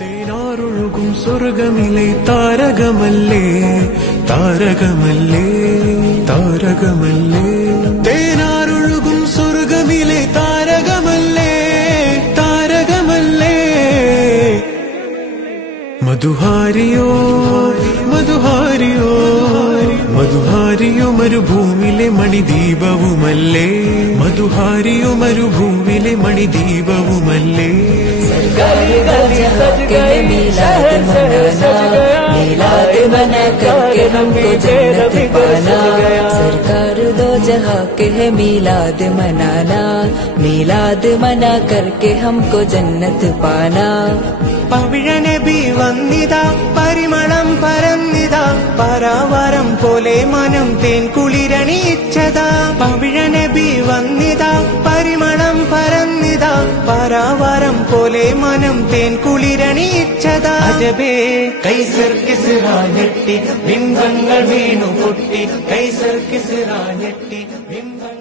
തേനാറൊഴുകും സ്വർഗമിലെ താരകമല്ലേ താരകമല്ലേ താരകമല്ലേ തേനാറൊഴുകും സ്വർഗമിലെ താരകമല്ലേ താരകമല്ലേ മധുഹാരിയോ മധുഹാരിയോ മധുഹാരിയോ മരുഭൂമിലെ മണിദീപവുമല്ലേ മധുഹാരിയോ മരുഭൂമിലെ മണിദീപവുമല്ലേ मीलाद मना करके हमको जन्नत पाना सरकार दो जहां के है मीलाद मनाना मीलाद मना करके हमको जन्नत पाना പവിഴനബി വന്നിതാ പരിമളം പരന്നിതാ പരാവാരം പോലെ മനം തേൻ കുളിരണിയിച്ചതാ പവിഴനബി വന്നിതാ പരിമളം പരന്നിതാ പരാവാരം പോലെ മനം തേൻ കുളിരണിയിച്ചതാ അജബേ കൈസർ കിസ്റ ഞെട്ടി ബിംബങ്ങൾ വീണു പൊട്ടി കൈസർ കിസ്റ ഞെട്ടി ബിംബങ്ങൾ